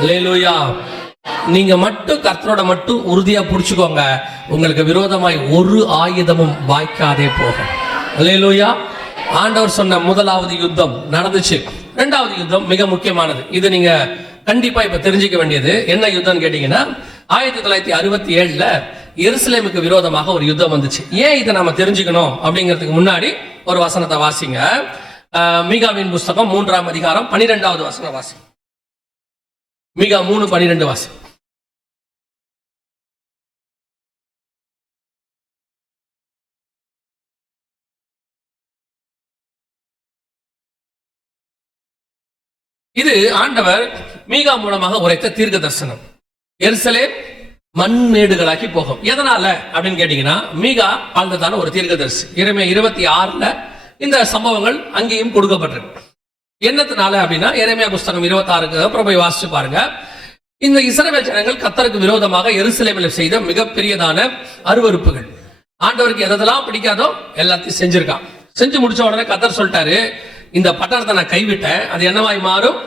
அல்லேலூயா. நீங்க மட்டும் கர்த்தரோட மட்டும் உறுதியா புடிச்சுக்கோங்க, உங்களுக்கு விரோதமாய் ஒரு ஆயுதமும் வாய்க்காதே போகும். அல்லேலூயா. ஆண்டவர் சொன்ன முதலாவது யுத்தம் நடந்துச்சு. இரண்டாவது யுத்தம் மிக முக்கியமானது. இது நீங்க கண்டிப்பா இப்ப தெரிஞ்சுக்க வேண்டியது. என்ன யுத்தம் கேட்டீங்கன்னா, 1967ல எருசலேமுக்கு விரோதமாக ஒரு யுத்தம் வந்துச்சு. ஏன் இதை நம்ம தெரிஞ்சுக்கணும் அப்படிங்கிறதுக்கு முன்னாடி ஒரு வசனத்தை வாசிங்க. மீகாவின் புஸ்தகம் 3ஆம் அதிகாரம் 12வது வசனம் வாசி. மீகா 3:12 வாசி. இது ஆண்டவர் மீகா மூலமாக உரைத்த தீர்க்க தரிசனம். எருசலேம் மண்மேடுகளாக்கி போகும். எதனால அப்படின்னு கேட்டீங்கன்னா, மீகா வாழ்ந்ததான ஒரு தீர்க்கதரிசி. எரேமியா 26ல இந்த சம்பவங்கள் அங்கேயும் கொடுக்கப்பட்டிருக்கு. என்னத்தினால அப்படின்னா, எரேமியா புஸ்தகம் 26க்கு அப்புறம் போய் வாசிச்சு பாருங்க. இந்த இஸ்ரவேல் ஜனங்கள் கர்த்தருக்கு விரோதமாக எருசலேமில் செய்த மிகப்பெரியதான அருவருப்புகள், ஆண்டவருக்கு எதெல்லாம் பிடிக்காதோ எல்லாத்தையும் செஞ்சிருக்கான். செஞ்சு முடிச்ச உடனே கர்த்தர் சொல்லிட்டாரு, இந்த பட்டணத்தை நான் கைவிட்டேன், அது என்னவாய் மாறும்?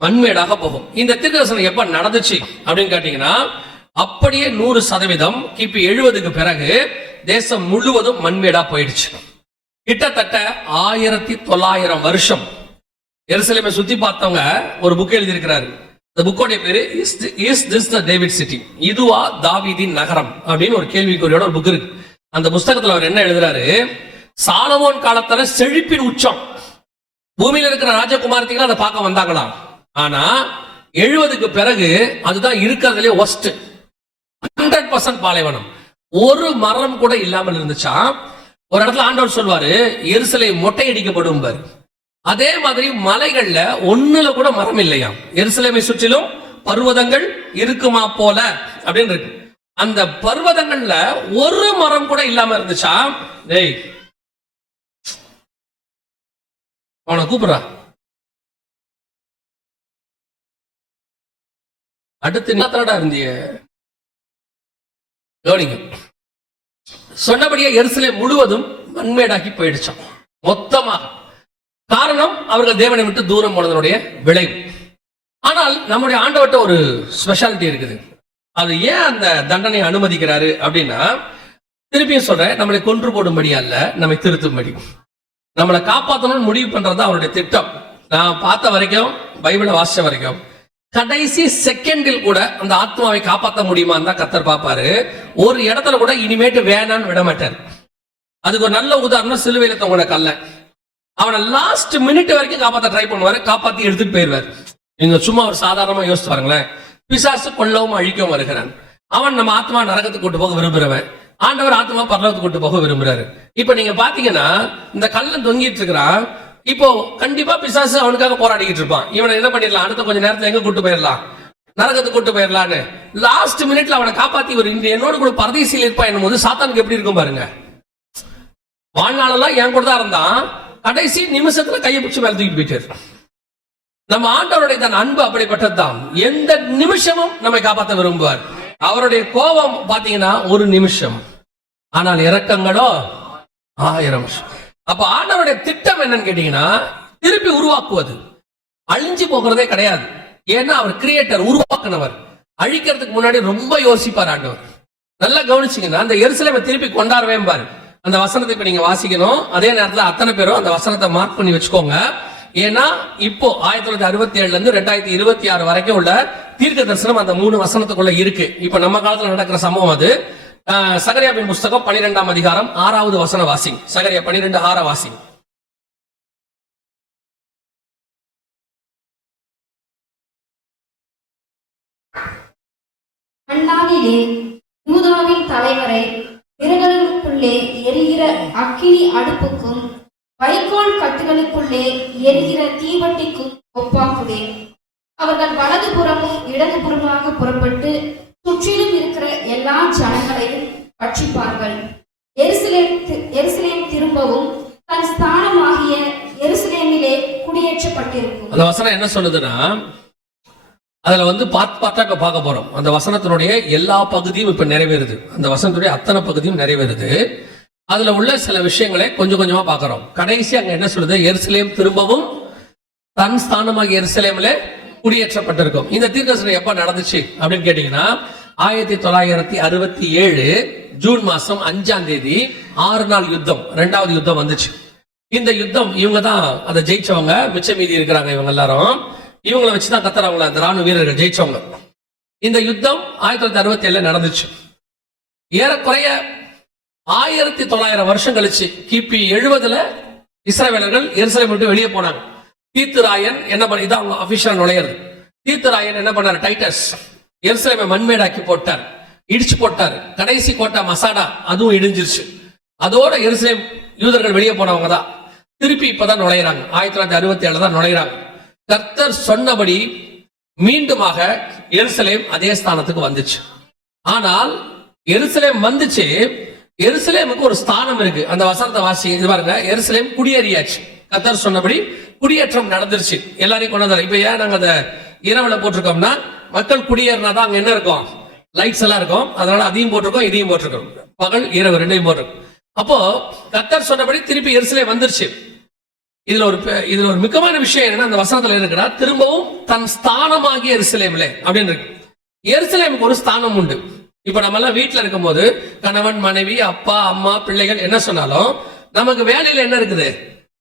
மண்மேடாக போகும். இந்த தீர்க்கதரிசனம் எப்ப நடந்துச்சு அப்படின்னு கேட்டீங்கன்னா, அப்படியே 100% கிபி 70க்கு பிறகு தேசம் முழுவதும் மண்மேடா போயிடுச்சு. கிட்டத்தட்ட 1900 வருஷம் எருசலேமை சுத்தி பார்த்தவங்க ஒரு புக் எழுதி இருக்கிறாரு. இந்த புக்கோட பேரு is this the David city, இதுவா தாவீதின் நகரம் அப்படின்னு ஒரு கேள்விக்குறியோட ஒரு புக் இருக்கு. அந்த புஸ்தகத்துல அவர் என்ன எழுதுறாரு, சாலமோன் காலத்துல செழிப்பின் உச்சம், பூமியில இருக்கிற ராஜகுமாரத்திகள் அதை பார்க்க வந்தாங்களாம். ஆனா 70க்கு பிறகு அதுதான் இருக்கிறதுலே ஒஸ்ட். 100% பாலைவனம், ஒரு மரம் கூட இல்லாமல் இருந்துச்சா. ஒரு இடத்துல ஆண்டவர் சொல்வாரு, எருசலேம் மொட்டையடிக்கப்படும் பாரு. அதே மாதிரி மலைகள்ல ஒண்ணுல கூட மரம் இல்லையாம். எருசலேமை சுற்றிலும் பர்வதங்கள் இருக்குமா போல அப்படின்னு இருக்கு. அந்த பர்வதங்கள்ல ஒரு மரம் கூட இல்லாம இருந்துச்சா. டேய், அவனை கூப்பிடுறா. அடுத்து நீடா இருந்திய கவனிங்க. சொன்னபடியே எருசலேம் முழுவதும் மண்மேடாக்கி போயிடுச்சான் மொத்தமாக. காரணம், அவர்கள் தேவனை விட்டு தூரம் போனதனுடைய விளைவு. ஆனால் நம்முடைய ஆண்டவர்ட்ட ஒரு ஸ்பெஷாலிட்டி இருக்குது. அது ஏன் அந்த தண்டனை அனுமதிக்கிறாரு அப்படின்னா, திருப்பியும் சொல்றேன், நம்மளை கொன்று போடும்படி அல்ல, நம்மை திருத்தும்படி. நம்மளை காப்பாற்றணும்னு முடிவு பண்றது அவருடைய திட்டம். நான் பார்த்த வரைக்கும், பைபிளை வாசிச்ச வரைக்கும், கடைசி செகண்டில் கூட அந்த ஆத்மாவை காப்பாற்ற முடியுமான்னு தான் கர்த்தர் பார்ப்பாரு. ஒரு இடத்துல கூட இனிமேட்டு வேணான்னு விட மாட்டார். அதுக்கு ஒரு நல்ல உதாரணம், சிலுவையில தொங்கின கல்ல. அவனை லாஸ்ட் மினிட் வரைக்கும் காப்பாற்ற ட்ரை பண்ணுவாரு, காப்பாத்தி எடுத்துட்டு போயிருவார். நீங்க சும்மா ஒரு சாதாரணமா யோசிச்சு பாருங்களேன். பிசாசு கொல்லவும் அழிக்கவும் வருகிறான். அவன் நம்ம ஆத்மா நரகத்துக்கு கூட்டு போக விரும்புறவன், ஆண்டவர் ஆத்மா பரலோகத்துக்கு கூட்டு போக விரும்புறாரு. இப்ப நீங்க பாத்தீங்கன்னா, இந்த கல்லன் தொங்கிட்டு இருக்கிறான். இப்போ கண்டிப்பா பிசாசு அவனுக்காக போராடிக்கிட்டு இருப்பான். இவனை என்ன பண்ணிடலாம், அடுத்த கொஞ்ச நேரத்துல எங்க கூட்டு போயிடலாம், நரகத்துக்கு கூட்டு போயிடலான்னு. லாஸ்ட் மினிட்ல அவனை காப்பாத்தி ஒரு என்னோட கூட பரதேசியில் இருப்பான் என்னும் போது சாத்தானுக்கு எப்படி இருக்கும் பாருங்க. வாழ்நாளெல்லாம் என் கூட தான் இருந்தான், கடைசி நிமிஷத்துல கையை பிடிச்சி மேல தூக்கிட்டு போயிட்டாரு. நம்ம ஆண்டவருடைய தன் அன்பு அப்படிப்பட்டதுதான். எந்த நிமிஷமும் நம்மை காப்பாற்ற விரும்புவார். அவருடைய கோபம் பாத்தீங்கன்னா ஒரு நிமிஷம், ஆனால் இரக்கங்களோ 1000 வருஷம். அப்ப ஆண்டவருடைய திட்டம் என்னன்னு கேட்டீங்கன்னா, திருப்பி உருவாக்குவது, அழிஞ்சு போகிறதே கிடையாது. ஏன்னா அவர் கிரியேட்டர், உருவாக்குனவர். அழிக்கிறதுக்கு முன்னாடி ரொம்ப யோசிப்பார் ஆண்டவர். நல்லா கவனிச்சீங்கன்னா, அந்த எருசலேமை திருப்பி கொண்டாடுவேன் பாரு. அந்த வசனத்தை இப்ப நீங்க வாசிக்கணும். அதே நேரத்தில் அத்தனை பேரும் அந்த வசனத்தை மார்க் பண்ணி வச்சுக்கோங்க. ஏன்னா இப்போ 1967ல இருந்து 2026 வரைக்கும் உள்ள தீர்க்க தரிசனம் அந்த 3 வசனத்துக்குள்ள இருக்கு. இப்ப நம்ம காலத்துல நடக்கிற சம்பவம் அது. சகரியாவின் புஸ்தகம் 12ஆம் அதிகாரம் 6வது வசனம் வாசிங்க. சகரியா 12:6 வாசிங்க. அந்நாளிலே யூதாவின் தலைவரை விறகுகளுக்குள்ளே எரிகிற அக்கினி அடுப்புக்கும் வைக்கோல் கட்டுகளுக்குள்ளே எரிகிற தீவட்டிக்கும் ஒப்பாக்குவேன். அவர்கள் வலதுபுறமும் இடதுபுறமாக புறப்பட்டு சுற்றிலும் இருக்கிற எல்லா ஜனங்களையும் பட்சிப்பார்கள். எருசலேம் திரும்பவும் தன் ஸ்தானமாகிய எருசலேமிலே குடியேற்றப்பட்டிருக்கும். அந்த வசனம் என்ன சொல்லுதுன்னா, அதுல பார்த்தாக்க பார்க்க போறோம். அந்த வசனத்தினுடைய எல்லா பகுதியும் இப்ப நிறைவேறுது. அந்த வசனத்துடைய அத்தனை பகுதியும் நிறைவேறுது. அதுல உள்ள சில விஷயங்களை கொஞ்சம் கொஞ்சமா பார்க்கிறோம். கடைசி அங்க என்ன சொல்லுது, எருசலேம் திரும்பவும் தன் ஸ்தானமாக எருசலேமிலே குடியேற்றப்பட்டிருக்கும். இந்த தீர்க்கதரிசனம் எப்ப நடந்துச்சு அப்படின்னு கேட்டீங்கன்னா 1967 ஜூன் மாசம் 5ஆம் தேதி 6 நாள் யுத்தம், 2வது யுத்தம் வந்துச்சு. இந்த யுத்தம் இவங்க தான் அதை ஜெயிச்சவங்க, மிச்ச மீதி இருக்கிறாங்க இவங்க எல்லாரும். இவங்களை வச்சுதான் கர்த்தர் அவங்கள அந்த ராணுவ வீரர்கள் ஜெயிச்சவங்க. இந்த யுத்தம் 1967 நடந்துச்சு. ஏறக்குறைய 1900 வருஷம் கழிச்சு கிபி 70 இஸ்ரவேலர்கள் எருசலேம் விட்டு வெளியே போனாங்க. தீத்துராயன் என்ன பண்ணி, இதான் அவங்க அபிஷியல் நுழையிறது. தீத்துராயன் என்ன பண்ணார், டைட்டஸ் எருசலேமை மண்மேடாக்கி போட்டார், இடிச்சு போட்டார். கடைசி கோட்டை மசாடா அதுவும் இடிஞ்சிருச்சு. அதோட எருசலேம் யூதர்கள் வெளியே போனவங்க தான் திருப்பி இப்பதான் நுழையிறாங்க. 1967 தான் நுழையிறாங்க. கர்த்தர் சொன்னபடி மீண்டுமாக எருசலேம் அதே ஸ்தானத்துக்கு வந்துச்சு. ஆனால் எருசலேம் வந்துச்சு, எருசலேமுக்கு ஒரு ஸ்தானம் இருக்கு. அந்த வசனத்தை வாசி, இது பாருங்க, எருசலேம் குடியேறியாச்சு. கர்த்தர் சொன்னபடி குடியேற்றம் நடந்துருச்சு. எல்லாரையும் கொண்டு வந்தாரு. இப்ப ஏன் நாங்க அதை இரவுல போட்டிருக்கோம்னா, மக்கள் குடியேறினாதான் அங்க என்ன இருக்கும், லைட்ஸ் எல்லாம் இருக்கும். அதனால அதையும் போட்டிருக்கோம், இதையும் போட்டிருக்கோம். பகல் இரவு ரெண்டையும் போட்டிருக்கோம். அப்போ கர்த்தர் சொன்னபடி திருப்பி எருசலேம் வந்துருச்சு. இதுல ஒரு முக்கியமான விஷயம் என்னன்னா, அந்த வசனத்துல இருக்கிறா திரும்பவும் தன் ஸ்தானமாகிய எருசலேம்ல அப்படின்னு இருக்கு. எருசலேமுக்கு ஒரு ஸ்தானம் உண்டு. இப்ப நம்ம எல்லாம் வீட்டுல இருக்கும் போது கணவன் மனைவி அப்பா அம்மா பிள்ளைகள் என்ன சொன்னாலும் நமக்கு வேலையில என்ன இருக்குது,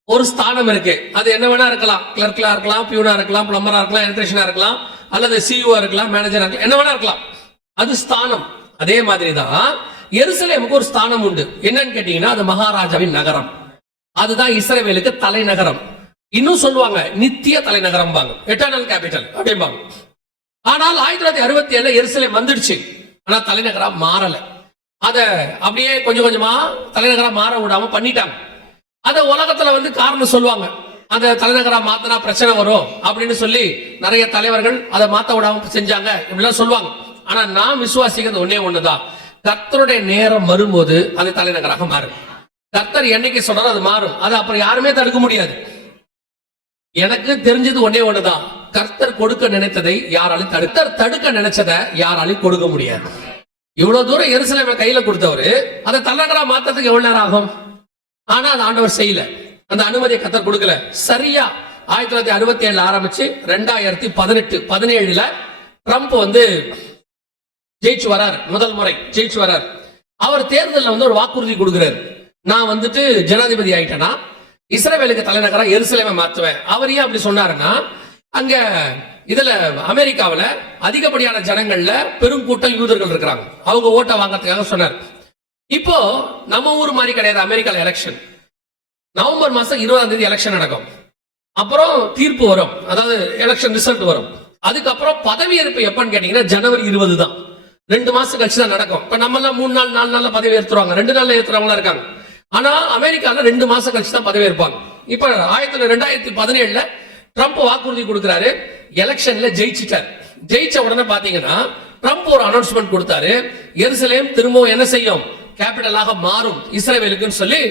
ஒரு ஸ்தானம் இருக்கு. அது என்ன வேணா இருக்கலாம், கிளர்க்கா இருக்கலாம், பியூனா இருக்கலாம், பிளம்பரா இருக்கலாம், எலக்ட்ரிஷியனா இருக்கலாம், அல்லது சிஇஓ இருக்கலாம், மேனேஜரா இருக்கலாம், என்ன வேணா இருக்கலாம். அது ஸ்தானம். அதே மாதிரிதான் எருசலேமுக்கு ஒரு ஸ்தானம் உண்டு. என்னன்னு கேட்டீங்கன்னா, அது மகாராஜாவின் நகரம். அதுதான் இஸ்ரவேலுக்கு தலைநகரம். இன்னும் சொல்லுவாங்க நித்திய தலைநகரம், எட்டர்னல் கேபிட்டல் அப்படிம்பாங்க. ஆனால் 1967 எருசலேம் வந்துடுச்சு. ஆனா தலைநகரா மாறல. அத அப்படியே கொஞ்சம் கொஞ்சமா தலைநகரா மாற விடாம பண்ணிட்டாங்க. அத உலகத்துல காரணம் சொல்லுவாங்க, அந்த தலைநகரா மாத்தினா பிரச்சனை வரும் அப்படின்னு சொல்லி நிறைய தலைவர்கள் அதை மாத்த விடாம செஞ்சாங்க இப்படிலாம் சொல்லுவாங்க. ஆனா நான் விசுவாசிக்கிறது ஒன்னே ஒண்ணுதான், கர்த்தருடைய நேரம் வரும்போது அது தலைநகராக மாறும். கர்த்தர் என்னைக்கு சொல்றாரோ அது மாறும். அது அப்புறம் யாருமே தடுக்க முடியாது. எனக்கு தெரிஞ்சது ஒன்னே ஒண்ணுதான், கர்த்தர் கொடுக்க நினைத்ததை யாராலையும் தடுக்க நினைச்சதை யாராலையும் கொடுக்க முடியாது. இவ்வளவு தூரம் எருசலேமை கையில கொடுத்தவரு அதை தலைநகரா மாத்தறதுக்கு எவ்வளவு நேரம் ஆகும்? ஆனா அது ஆண்டவர் செய்யல, அந்த அனுமதியை கர்த்தர் கொடுக்கல. சரியா 1967 ஆரம்பிச்சு 2018-17 ட்ரம்ப் ஜெயிச்சு வராரு. முதல் முறை ஜெயிச்சு வராரு. அவர் தேர்தலில் ஒரு வாக்குறுதி கொடுக்கிறார், நான் ஜனாதிபதி ஆயிட்டேன்னா இஸ்ரவேலுக்கு தலைநகரா எருசலேமை மாத்துவேன். அவர் ஏன் அப்படி சொன்னாருன்னா, அங்க இதுல அமெரிக்காவில் அதிகப்படியான ஜனங்கள்ல பெரும் கூட்டம் யூதர்கள் இருக்கிறாங்க, அவங்க ஓட்டை வாங்கறதுக்காக சொன்னார். இப்போ நம்ம ஊர் மாதிரி கிடையாது. அமெரிக்கால எலெக்ஷன் நவம்பர் மாசம் 20ஆம் தேதி எலெக்ஷன் நடக்கும். அப்புறம் தீர்ப்பு வரும், அதாவது எலெக்ஷன் ரிசல்ட் வரும். அதுக்கப்புறம் பதவி ஏற்பு எப்பன்னு கேட்டீங்கன்னா ஜனவரி 20 தான். 2 மாசம் கழிச்சு தான் நடக்கும். இப்ப நம்ம எல்லாம் 3 நாள் 4 நாள்ல பதவி ஏற்றுவாங்க, 2 நாள்ல ஏற்றுறவங்களா இருக்காங்க. ஆனா அமெரிக்கால 2 மாசம் கழிச்சு தான் பதவி ஏற்பாங்க. இப்ப 2017 ட்ரம்ப் வாக்குறுதி கொடுக்கிறாரு, எலெக்ஷன்ல ஜெயிச்சிட்டார். ஜெயிச்ச உடனே பாத்தீங்கன்னா ட்ரம்ப் ஒரு அனௌன்ஸ்மெண்ட் கொடுத்தாரு, எருசலேம் திரும்பவும் என்ன செய்யும், கேபிட்டலாக மாறும் இஸ்ரவேலுக்குன்னு சொல்லி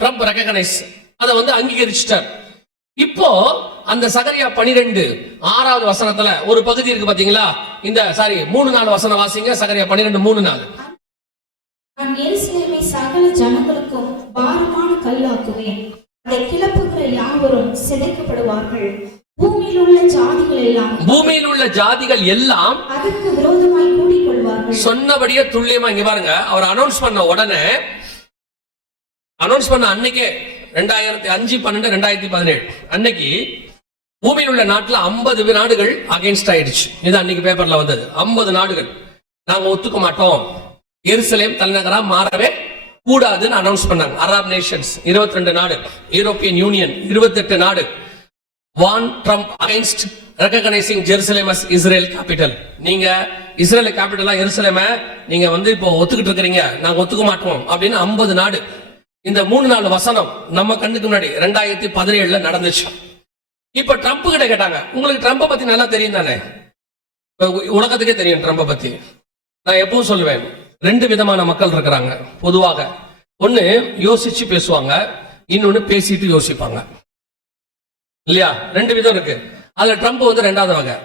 ட்ரம்ப் ரெகக்னைஸ் அதை அங்கீகரிச்சிட்டார். இப்போ அந்த சகரியா 12:6 வசனத்துல ஒரு பகுதி இருக்கு பாத்தீங்களா, 3 வசனம் வாசிங்க. சகரியா 12:3. நான் எருசலேமை சகல ஜனங்களுக்கும் பாரமான கல்லாக்குவேன், அதை கிளப்புகிற யாவரும் சிதைக்கப்படுவார்கள். பூமியில் உள்ள ஜாதிகள் எல்லாம் அதற்கு விரோதமாய் கூடிக்கொள்வார்கள். சொன்னபடியே துல்லியமா இங்க பாருங்க, அவர் அனௌன்ஸ் பண்ண உடனே, அனௌன்ஸ் பண்ண அன்னைக்கே 2005-12-2017 அன்னைக்கு பூமியில் உள்ள நாட்டுல 50 நாடுகள் அகைன்ஸ்ட் ஆயிடுச்சு. இது அன்னைக்கு பேப்பர்ல வந்தது. 50 நாடுகள் நாங்க ஒத்துக்க மாட்டோம், எருசலேம் தலைநகரா மாறவே கூடாதுன்னு அனௌன்ஸ் பண்ணாங்க. அரப் நேஷன்ஸ் 22 நாடு, யூரோப்பியன் யூனியன் 28 நாடு. Warn Trump against recognizing Jerusalem as Israel capital. நீங்க இஸ்ரேல் கேபிட்டலா எருசலேமை நீங்க இப்போ ஒத்துக்கிட்டு இருக்கிறீங்க, நாங்க ஒத்துக்க மாட்டோம் அப்படின்னு 50 நாடு. இந்த 3-4 வசனம் நம்ம கண்ணுக்கு முன்னாடி 2017 நடந்துச்சு. இப்ப ட்ரம்ப் கிட்ட கேட்டாங்க, உங்களுக்கு ட்ரம்ப் பத்தி நல்லா தெரியும் தானே, உலகத்துக்கே தெரியும் ட்ரம்ப் பத்தி. நான் எப்பவும் சொல்லுவேன், 2 விதமான மக்கள் இருக்கிறாங்க பொதுவாக. ஒண்ணு யோசிச்சு பேசுவாங்க, இன்னொன்னு பேசிட்டு யோசிப்பாங்க, இல்லையா? 2 விதம் இருக்கு. அதுல ட்ரம்ப் 2வது வகை.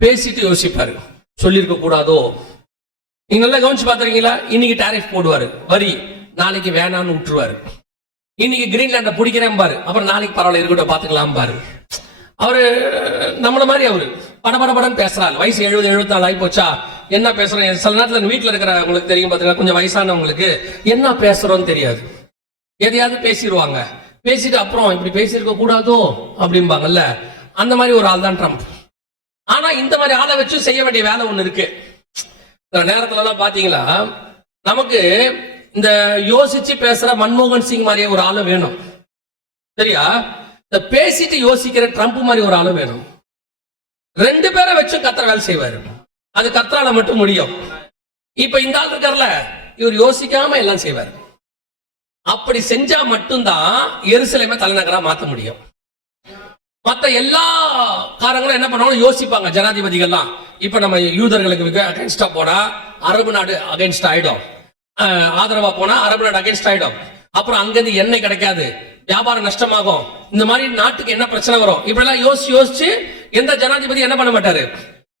பேசிட்டு யோசிப்பாரு, சொல்லிருக்க கூடாதோ. நீங்க நல்லா கவனிச்சு பாத்துறீங்களா? இன்னைக்கு டாரிஃப் போடுவாரு, வரி, நாளைக்கு வேணான்னு விட்டுருவாரு. இன்னைக்கு கிரீன்லாண்ட பிடிக்கிறேன் பாரு, அப்புறம் நாளைக்கு பரவாயில்ல இருக்கட்டும் பாத்துக்கலாம் பாரு. அவரு நம்மள மாதிரி அவரு படபடன்னு பேசுறாரு. வயசு 70-74 ஆகி போச்சா, என்ன பேசுறோம். சில நேரத்தில் வீட்டில் இருக்கிறவங்களுக்கு தெரியும் பாத்தீங்கன்னா, கொஞ்சம் வயசானவங்களுக்கு என்ன பேசுறோம்னு தெரியாது. எதையாவது பேசிடுவாங்க. பேசிட்டு அப்புறம் இப்படி பேசியிருக்க கூடாதோ அப்படிம்பாங்கல்ல, அந்த மாதிரி ஒரு ஆள் தான் ட்ரம்ப். ஆனா இந்த மாதிரி ஆளை வச்சு செய்ய வேண்டிய வேலை ஒண்ணு இருக்கு. நேரத்துல எல்லாம் பாத்தீங்களா, நமக்கு இந்த யோசிச்சு பேசுற மன்மோகன் சிங் மாதிரியே ஒரு ஆளு வேணும். சரியா? இந்த பேசிட்டு யோசிக்கிற ட்ரம்ப் மாதிரி ஒரு ஆளு வேணும். 2 பேரை வச்சு கர்த்தர் வேலை செய்வாரு. அது கர்த்தரால மட்டும் முடியும். இப்ப இந்த ஆள் இருக்கார்ல, இவர் யோசிக்காம எல்லாம் செய்வார். அப்படி செஞ்சா மட்டும்தான் எருசலேமை தலைநகரா மாத்த முடியும். மத்த எல்லா காரங்களும் என்ன பண்ணுவாங்க, யோசிப்பாங்க. ஜனாதிபதிகள்லாம் இப்ப நம்ம யூதர்களுக்கு அகைன்ஸ்டா போனா அரபு நாடு அகைன்ஸ்ட் ஆயிடும், ஆதரவா போனா அரபு நாடு அகைன்ஸ்ட் ஆயிடும். அப்புறம் அங்கிருந்து எண்ணெய் கிடைக்காது, வியாபாரம் நஷ்டமாகும், இந்த மாதிரி நாட்டுக்கு என்ன பிரச்சனை வரும், இப்படி எல்லாம் யோசிச்சு எந்த ஜனாதிபதி என்ன பண்ண மாட்டாரு,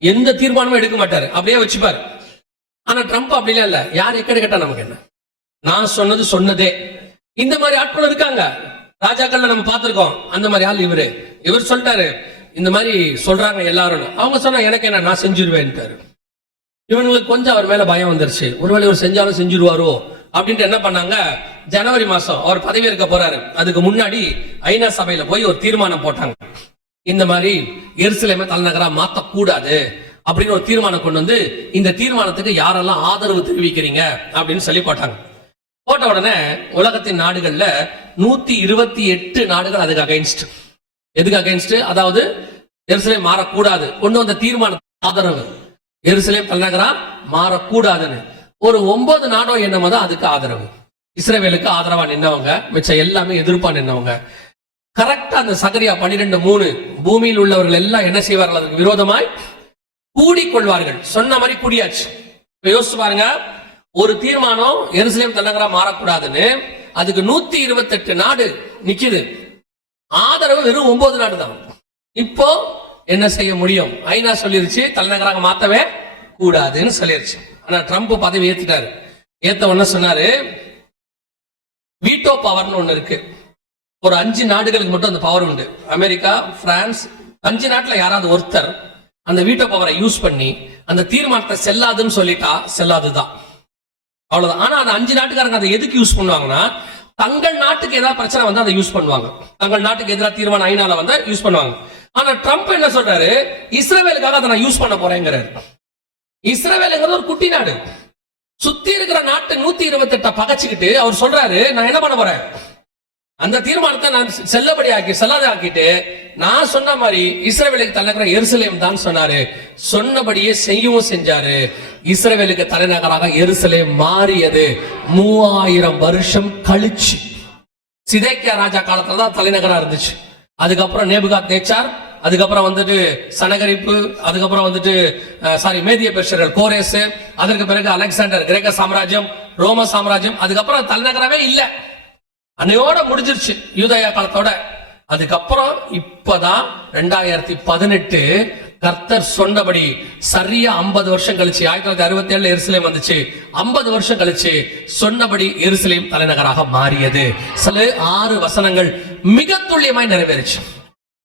எந்த தீர்மானமும் எடுக்க மாட்டாரு, அப்படியே வச்சுப்பாரு. ஆனா ட்ரம்ப் அப்படிலாம் இல்ல. யார் எக்கடி கேட்டா நமக்கு என்ன, நான் சொன்னது சொன்னதே. இந்த மாதிரி ஆட்கள் இருக்காங்க, ராஜாக்கள் நம்ம பார்த்திருக்கோம். அந்த மாதிரி ஆள் இவர் சொல்லிட்டாரு, இந்த மாதிரி சொல்றாங்க எல்லாரும். அவங்க சொன்னா எனக்கு என்ன, நான் செஞ்சிருவேன்ட்டாரு. இவனுங்களுக்கு கொஞ்சம் அவர் மேல பயம் வந்துருச்சு. ஒருவேளை இவர் செஞ்சாலும் செஞ்சிருவாரோ அப்படின்ட்டு என்ன பண்ணாங்க, ஜனவரி மாசம் அவர் பதவி இருக்க போறாரு, அதுக்கு முன்னாடி ஐநா சபையில போய் ஒரு தீர்மானம் போட்டாங்க. இந்த மாதிரி எருசலேமை தலைநகரா மாத்தக்கூடாது அப்படின்னு ஒரு தீர்மானம் கொண்டு வந்து, இந்த தீர்மானத்துக்கு யாரெல்லாம் ஆதரவு தெரிவிக்கிறீங்க அப்படின்னு சொல்லி போட்டாங்க. போட்ட உடனே உலகத்தின் நாடுகள்ல 128 நாடுகள் அதுக்கு அகைன்ஸ்ட். எதுக்கு அகைன்ஸ்ட்? அதாவது எருசலேம் மாறக்கூடாது கொண்டு வந்த தீர்மான ஆதரவு, எருசலேம் தலைநகரா மாறக்கூடாதுன்னு. ஒரு 9 நாடோ என்னமோ தான் அதுக்கு ஆதரவு. இஸ்ரவேலுக்கு ஆதரவா நின்னவங்க, மிச்சம் எல்லாமே எதிர்ப்பா நின்னவங்க. கரெக்டா அந்த சகரியா 12:3, பூமியில் உள்ளவர்கள் எல்லாம் என்ன செய்வார்கள், அதுக்கு விரோதமாய் கூடிக்கொள்வார்கள். சொன்ன மாதிரி கூடியாச்சு. யோசிச்சு பாருங்க, ஒரு தீர்மானம் எருசலேம் தலைநகரா மாறக்கூடாதுன்னு, அதுக்கு 128 நாடு நிக்குது. ஆதரவு வெறும் 9 நாடு தான். இப்போ என்ன செய்ய முடியும்? ஐநா சொல்லிருச்சு தலைநகராக மாத்தவே கூடாதுன்னு சொல்லிருச்சு. ஆனா ட்ரம்ப் பதவி ஏத்திட்டாரு. ஏத்த உடனே சொன்னாரு, வீட்டோ பவர்னு ஒண்ணு இருக்கு. ஒரு 5 நாடுகளுக்கு மட்டும் அந்த பவர் உண்டு. அமெரிக்கா, பிரான்ஸ், 5 நாட்டுல யாராவது ஒருத்தர் அந்த வீட்டோ பவரை யூஸ் பண்ணி அந்த தீர்மானத்தை செல்லாதுன்னு சொல்லிட்டா செல்லாதுதான், அவ்வளவுதான். ஆனா அந்த 5 நாட்டுக்காரங்க அதை எதுக்கு யூஸ் பண்ணுவாங்கன்னா, தங்கள் நாட்டுக்கு ஏதாவது பிரச்சனை வந்தா அதை யூஸ் பண்ணுவாங்க. தங்கள் நாட்டுக்கு எதிராக தீர்மானம் ஐநால வந்தா யூஸ் பண்ணுவாங்க. ஆனா ட்ரம்ப் என்ன சொல்றாரு, இஸ்ரவேலுக்காக அதை நான் யூஸ் பண்ண போறேங்கிறாரு. இஸ்ரவேலுங்கிறது ஒரு குட்டி நாடு. சுத்தி இருக்கிற நாட்டு 128 பகைச்சுக்கிட்டு அவர் சொல்றாரு, நான் என்ன பண்ண போறேன், அந்த தீர்மானத்தை நான் செல்லாத ஆக்கிட்டு நான் சொன்ன மாதிரி இஸ்ரவேலுக்கு தலைநகர எருசலேம் தான் சொன்னாரு. சொன்னபடியே செய்யவும் செஞ்சாரு. இஸ்ரவேலுக்கு தலைநகராக எருசலேம் மாறியது 3000 வருஷம் கழிச்சு. சிதேக்கியா ராஜா காலத்துல தான் தலைநகரா இருந்துச்சு. அதுக்கப்புறம் நேபுகாத் நேச்சார், அதுக்கப்புறம் வந்துட்டு சனகரிப்பு, அதுக்கப்புறம் வந்துட்டு மேதிய பெர்ஷியர்கள் கோரேஸ், அதற்கு பிறகு அலெக்சாண்டர் கிரேக்க சாம்ராஜ்யம், ரோம சாம்ராஜ்யம். அதுக்கப்புறம் தலைநகரவே இல்ல, அன்னையோட முடிஞ்சிருச்சு யூதயா காலத்தோட. அதுக்கப்புறம் இப்பதான் 2018 கர்த்தர் சொன்னபடி சரியா 50 வருஷம் கழிச்சு, 1967 எருசலேம் வந்துச்சு. 50 வருஷம் கழிச்சு சொன்னபடி எருசலேம் தலைநகராக மாறியது. சில 6 வசனங்கள் மிக துல்லியமாய் நிறைவேறிச்சு.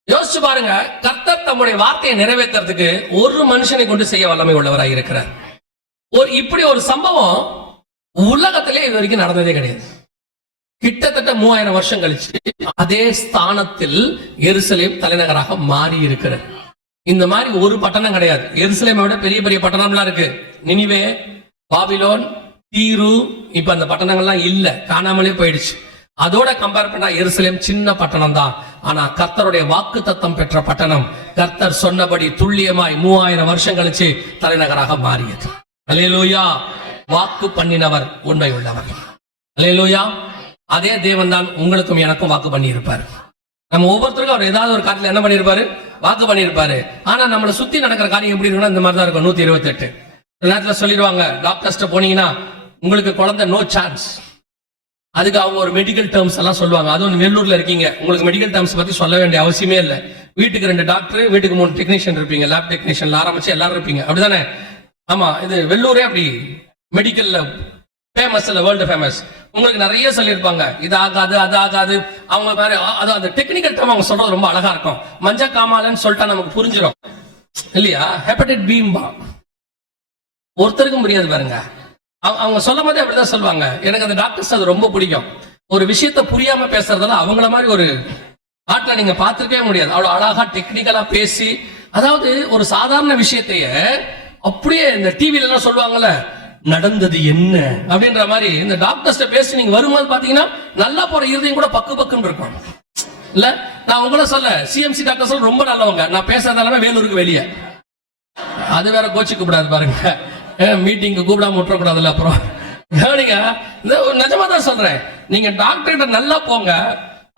யோசிச்சு பாருங்க, கர்த்தர் தம்முடைய வார்த்தையை நிறைவேற்றுறதுக்கு ஒரு மனுஷனை கொண்டு செய்ய வல்லமை உள்ளவராக இருக்கிறார். இப்படி ஒரு சம்பவம் உலகத்திலே இது வரைக்கும் நடந்ததே கிடையாது. கிட்டத்தட்ட 3000 வருஷம் கழிச்சு அதே ஸ்தானத்தில் எருசலேம் தலைநகராக மாறி இருக்கிறது. இந்த மாதிரி ஒரு பட்டணம் கிடையாது. எருசலேமை விட பெரிய பெரிய பட்டணம்லாம் இருக்கு. நினிவே, பாபிலோன், தீரு, இப்ப அந்த பட்டணங்கள்லாம் இல்ல, காணாமலே போயிடுச்சு. அதோட கம்பேர் பண்ணா எருசலேம் சின்ன பட்டணம் தான். ஆனா கர்த்தருடைய வாக்கு தத்தம் பெற்ற பட்டணம், கர்த்தர் சொன்னபடி துல்லியமாய் 3000 வருஷம் கழிச்சு தலைநகராக மாறியது. அல்லேலூயா. வாக்கு பண்ணினவர் உண்மை உள்ளவர். அல்லேலூயா. அதே தேவன் தான் உங்களுக்கும் எனக்கும் வாக்கு பண்ணி இருப்பாரு. நம்ம ஒவ்வொருத்தருக்கும் அவர் ஏதாவது ஒரு காரியத்தில் என்ன பண்ணிருப்பாரு, வாக்கு பண்ணிருப்பாரு. ஆனா நம்மளை சுத்தி நடக்கிற காரியம் எப்படி இருக்குன்னா இந்த மாதிரி தான் இருக்கும். 128 நேரத்துல சொல்லிடுவாங்க, டாக்டர்ஸ்ட போனீங்கன்னா உங்களுக்கு குழந்தை நோ சான்ஸ். அதுக்கு அவங்க ஒரு மெடிக்கல் டேர்ம்ஸ் எல்லாம் சொல்லுவாங்க. அதுவும் வெள்ளூர்ல இருக்கீங்க, உங்களுக்கு மெடிக்கல் டேர்ம்ஸ் பத்தி சொல்ல வேண்டிய அவசியமே இல்லை. வீட்டுக்கு 2 டாக்டர், வீட்டுக்கு 3 டெக்னீஷியன் இருப்பீங்க, லேப் டெக்னீஷியன்ல ஆரம்பிச்சு எல்லாரும் இருப்பீங்க, அப்படிதானே? ஆமா, இது வெள்ளூரே அப்படி மெடிக்கல்ல ஃபேமஸ் இல்ல, வேர்ல்டு ஃபேமஸ். உங்களுக்கு நிறைய சொல்லியிருப்பாங்க, இது ஆகாது அது ஆகாது. அவங்க வேற அது அந்த டெக்னிக்கல் டேர்ம் அவங்க சொல்றது ரொம்ப அழகா இருக்கும். மஞ்ச காமாலன்னு சொல்லிட்டா நமக்கு புரிஞ்சிடும் இல்லையா? ஹெப்படைட் பீம்பா ஒருத்தருக்கும் புரியாது பாருங்க. அவங்க சொல்லும் போதே அப்படிதான் சொல்லுவாங்க. எனக்கு அந்த டாக்டர்ஸ் அது ரொம்ப பிடிக்கும். ஒரு விஷயத்த புரியாம பேசுறதால அவங்கள மாதிரி ஒரு ஆட்ல நீங்க பார்த்திருக்கவே முடியாது. அவ்வளவு அழகா டெக்னிக்கலா பேசி, அதாவது ஒரு சாதாரண விஷயத்தைய அப்படியே இந்த டிவில எல்லாம் சொல்லுவாங்கல்ல, நடந்தது என்ன அப்படின்ற மாதிரி இந்த டாக்டர்ஸ்ட பேசி நீங்க வரும்போது பாத்தீங்கன்னா நல்லா போற இருதையும் கூட பக்கு பக்குன்னு இருக்கும் இல்ல. நான் உங்களை சொல்ல, சிஎம்சி டாக்டர்ஸ் ரொம்ப நல்லவங்க. நான் பேசுறதால வேலூருக்கு வெளியே, அது வேற கோச்சிக்க கூடாது பாருங்க. மீட்டிங்கு கூப்பிடாம விட்டுறக்கூடாதுல்ல. அப்புறம் நீங்க நிஜமா தான் சொல்றேன், நீங்க டாக்டர்கிட்ட நல்லா போங்க.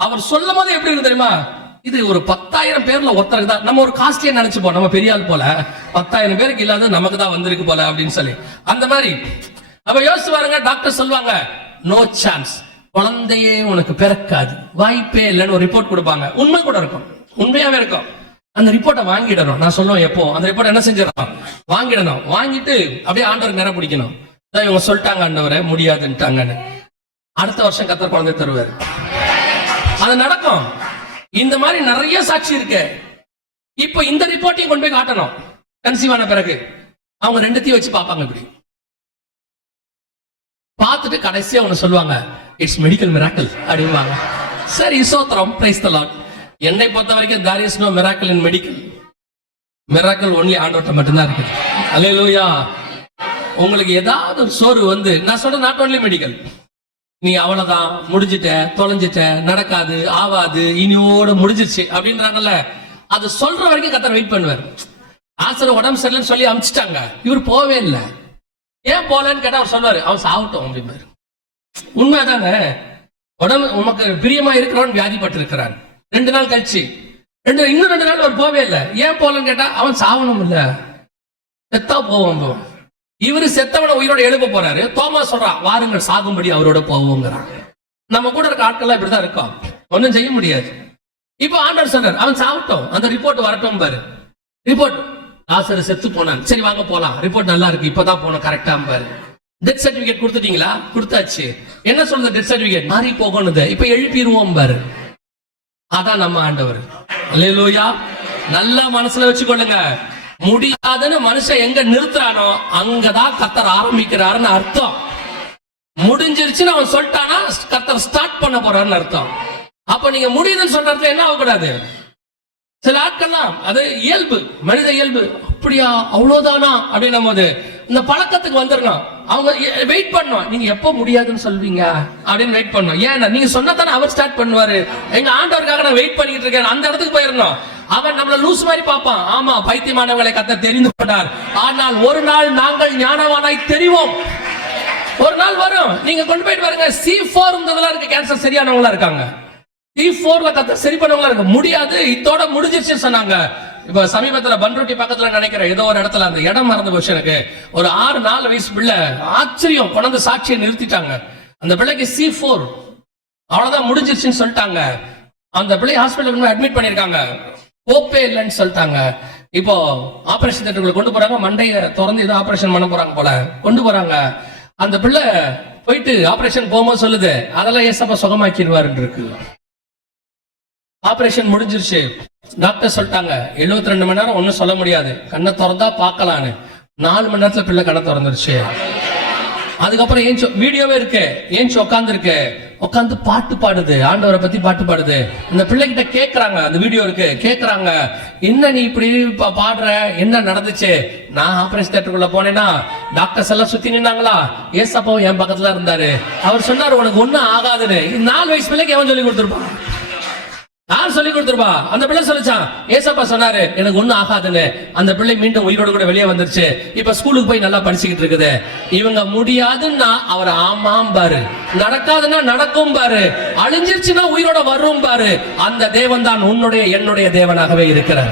அவர் சொல்லும் போது எப்படி இருக்கு தெரியுமா? இது ஒரு 10,000 பேர்ல ஒருத்தருக்கு தான். நம்ம ஒரு காஸ்ட்லியா நினைச்சுப்போம், நம்ம பெரிய ஆள் போல, 10,000 பேருக்கு இல்லாத நமக்கு தான் வந்திருக்கு போல அப்படின்னு சொல்லி. அந்த மாதிரி அப்ப யோசிச்சு பாருங்க. டாக்டர் சொல்லுவாங்க, நோ சான்ஸ், குழந்தையே உனக்கு பிறக்காது, வாய்ப்பே இல்லைன்னு ஒரு ரிப்போர்ட் கொடுப்பாங்க. உண்மை கூட இருக்கும், உண்மையாவே இருக்கும். அந்த ரிப்போர்ட்டை வாங்கிடணும். நான் சொல்லுவேன் எப்போ அந்த ரிப்போர்ட் என்ன செஞ்சிடணும், வாங்கிடணும். வாங்கிட்டு அப்படியே ஆண்டவர் நேரம் பிடிக்கணும். இவங்க சொல்லிட்டாங்க ஆண்டவரை முடியாதுன்ட்டாங்கன்னு. அடுத்த வருஷம் கர்த்தர் குழந்தை தருவார். அது நடக்கும். இந்த மாதிரி நிறைய சாட்சி இருக்கு. இப்ப இந்த ரிப்போர்ட்டையும் கொண்டு போய் காட்டணும். கன்சீவ் ஆன பிறகு அவங்க ரெண்டுத்தையும் வச்சு பார்ப்பாங்க. இப்படி பார்த்துட்டு கடைசியா ஒண்ணு சொல்லுவாங்க, இட்ஸ் மெடிக்கல் மிராக்கிள் அப்படின்வாங்க. சரி, சோத்திரம், பிரைஸ் தி லார்ட். என்னை பொறுத்த வரைக்கும் there is no miracle in medical. Miracle only ஆண்டவர்ட்ட மட்டும்தான் இருக்குது. அல்லேலூயா. உங்களுக்கு ஏதாவது ஒரு சோறு வந்து, நான் சொல்றேன், நாட் ஒன்லி மெடிக்கல், நீ அவ்வளவுதான், முடிஞ்சிட்ட, தொலைஞ்சிட்ட, நடக்காது, ஆவாது, இனியோட முடிஞ்சிருச்சு அப்படின்றாங்கல்ல, அது சொல்ற வரைக்கும் கர்த்தர் வெயிட் பண்ணுவார். ஆசர் உடம்பு சரியில்லைன்னு சொல்லி அமிச்சிட்டாங்க, இவர் போவே இல்லை. ஏன் போலன்னு கேட்டா அவர் சொல்லுவாரு, அவன் சாவட்டும் அப்படிம்பாரு. உண்மைதானே? உடம்பு உமக்கு பிரியமா இருக்கிறவன் வியாதிப்பட்டு இருக்கிறான். 2 நாள் கழிச்சு இன்னும் 2 நாள் அவர் போவே இல்லை. ஏன் போலன்னு கேட்டா அவன் சாவணும் இல்ல, செத்தா போவோம். இவரு செத்தவனை உயிரோட எழுப்ப போறாரு. தோமா சொல்றான், வாருங்கள் சாகும்படி அவரோட போவோங்கிறான். நம்ம கூட இருக்க ஆட்கள் இப்படிதான் இருக்கும், ஒன்னும் செய்ய முடியாது. இப்ப ஆண்டவர் சொல்றாரு, அவன் சாவட்டும், அந்த ரிப்போர்ட் வரட்டும் பாரு. ரிப்போர்ட், லாசரு செத்து போனான், சரி வாங்க போலாம், ரிப்போர்ட் நல்லா இருக்கு, இப்பதான் போனோம் கரெக்டா பாரு. டெத் சர்டிபிகேட் கொடுத்துட்டீங்களா? கொடுத்தாச்சு. என்ன சொல்றது டெத் சர்டிபிகேட்? மாறி போகணுது, இப்ப எழுப்பிடுவோம் பாரு. அதான் நம்ம ஆண்டவர். அல்லேலூயா. நல்லா மனசுல வச்சுக்கொள்ளுங்க. முடியாதுன்னு மனுஷன் எங்க நிறுத்துறானோ அங்கதான் கர்த்தர் ஆரம்பிக்கிறாருன்னு அர்த்தம். முடிஞ்சிருச்சுன்னு அவன் சொல்லிட்டானா கர்த்தர் ஸ்டார்ட் பண்ண போறாருன்னு அர்த்தம். அப்ப நீங்க முடியுதுன்னு சொல்ற இடத்துல என்ன ஆகக்கூடாது? சில ஆட்கள்லாம் அது இயல்பு, மனித இயல்பு. அப்படியா, அவ்வளவுதானா அப்படின்னும் போது இந்த பழக்கத்துக்கு வந்துடணும். அவங்க வெயிட் பண்ணும், நீங்க எப்போ முடியாதுன்னு சொல்வீங்க அப்படின்னு வெயிட் பண்ணும். ஏன்னா நீங்க சொன்னதானே அவர் ஸ்டார்ட் பண்ணுவாரு. எங்க ஆண்டவருக்காக நான் வெயிட் பண்ணிட்டு இருக்கேன், அந்த இடத்துக்கு போயிடணும். அவன் நம்மள லூஸ் மாதிரி பார்ப்பான். ஆமா, பைத்தியமானவர்களை கர்த்தர் தெரிந்து கொண்டார், ஆனால் ஒரு நாள் நாங்கள் ஞானவானாய் தெரிவோம். ஒரு நாள் வரும், நீங்க கொண்டு போயிட்டு பாருங்க. C4 இருக்கு, கேன்சர் சரியானவங்களா இருக்காங்க. C4ல கர்த்தர் சரி பண்ணவங்களா இருக்க முடியாது, இதோட முடிஞ்சிருச்சுன்னு சொன்னாங்க. இப்ப சமீபத்துல பன்ருட்டி பக்கத்துல நினைக்கிற ஏதோ ஒரு இடத்துல, அந்த இடம் மறந்து போச்சு எனக்கு, ஒரு 6-4 வயசு பிள்ளை ஆச்சரியம் கொண்டு சாட்சியை நிறுத்திட்டாங்க. அந்த பிள்ளைக்கு C4 அவ்வளவுதான் முடிஞ்சிருச்சுன்னு சொல்லிட்டாங்க. அந்த பிள்ளை ஹாஸ்பிட்டலுக்கு அட்மிட் பண்ணிருக்காங்க, கோப்பே இல்லைன்னு சொல்லிட்டாங்க. இப்போ ஆபரேஷன் தியேட்டருக்குள்ள கொண்டு போறாங்க, மண்டையை திறந்து ஏதோ ஆபரேஷன் பண்ண போறாங்க போல கொண்டு போறாங்க. அந்த பிள்ளை போயிட்டு ஆபரேஷன் போகும்போது சொல்லுது, அதெல்லாம் ஏசப்பா சுகமாக்கிடுவாரு இருக்கு. ஆபரேஷன் முடிஞ்சிருச்சு, டாக்டர் சொல்லிட்டாங்க 72 மணி நேரம் ஒன்னும் சொல்ல முடியாது, கண்ணை திறந்தா பார்க்கலான்னு. 4 மணி நேரத்துல பிள்ளை கண்ணை திறந்துருச்சு. அதுக்கப்புறம் ஏன் வீடியோவே இருக்கு, ஏன் உட்காந்து பாட்டு பாடுது, ஆண்டவரை பத்தி பாட்டு பாடுது. அந்த பிள்ளைகிட்ட கேக்குறாங்க, அந்த வீடியோ இருக்கு, கேக்குறாங்க, என்ன நீ இப்படி பாடுற, என்ன நடந்துச்சு? நான் ஆபரேஷன் தியேட்டருக்குள்ள போனேன்னா டாக்டர்ஸ் எல்லாம் சுத்தி நின்னாங்களா, ஏசப்பாவும் என் பக்கத்துல இருந்தாரு. அவர் சொன்னாரு உனக்கு ஒண்ணும் ஆகாதுன்னு. 4 வயசு பிள்ளைக்கு எவன் சொல்லி கொடுத்துருப்பான்? யார் சொல்லி கொடுத்துருப்பா? அந்த பிள்ளை சொல்லிச்சான், ஏசப்பா சொன்னாரு எனக்கு ஒண்ணும் ஆகாதுன்னு. அந்த பிள்ளை மீண்டும் உயிரோடு கூட வெளியே வந்துருச்சு. இப்ப ஸ்கூலுக்கு போய் நல்லா படிச்சுக்கிட்டு இருக்குது. இவங்க முடியாதுன்னா அவர் ஆமாம் பாரு, நடக்காதுன்னா நடக்கும் பாரு, அழிஞ்சிருச்சுன்னா உயிரோட வரும் பாரு. அந்த தேவன் தான் உன்னுடைய என்னுடைய தேவனாகவே இருக்கிறார்.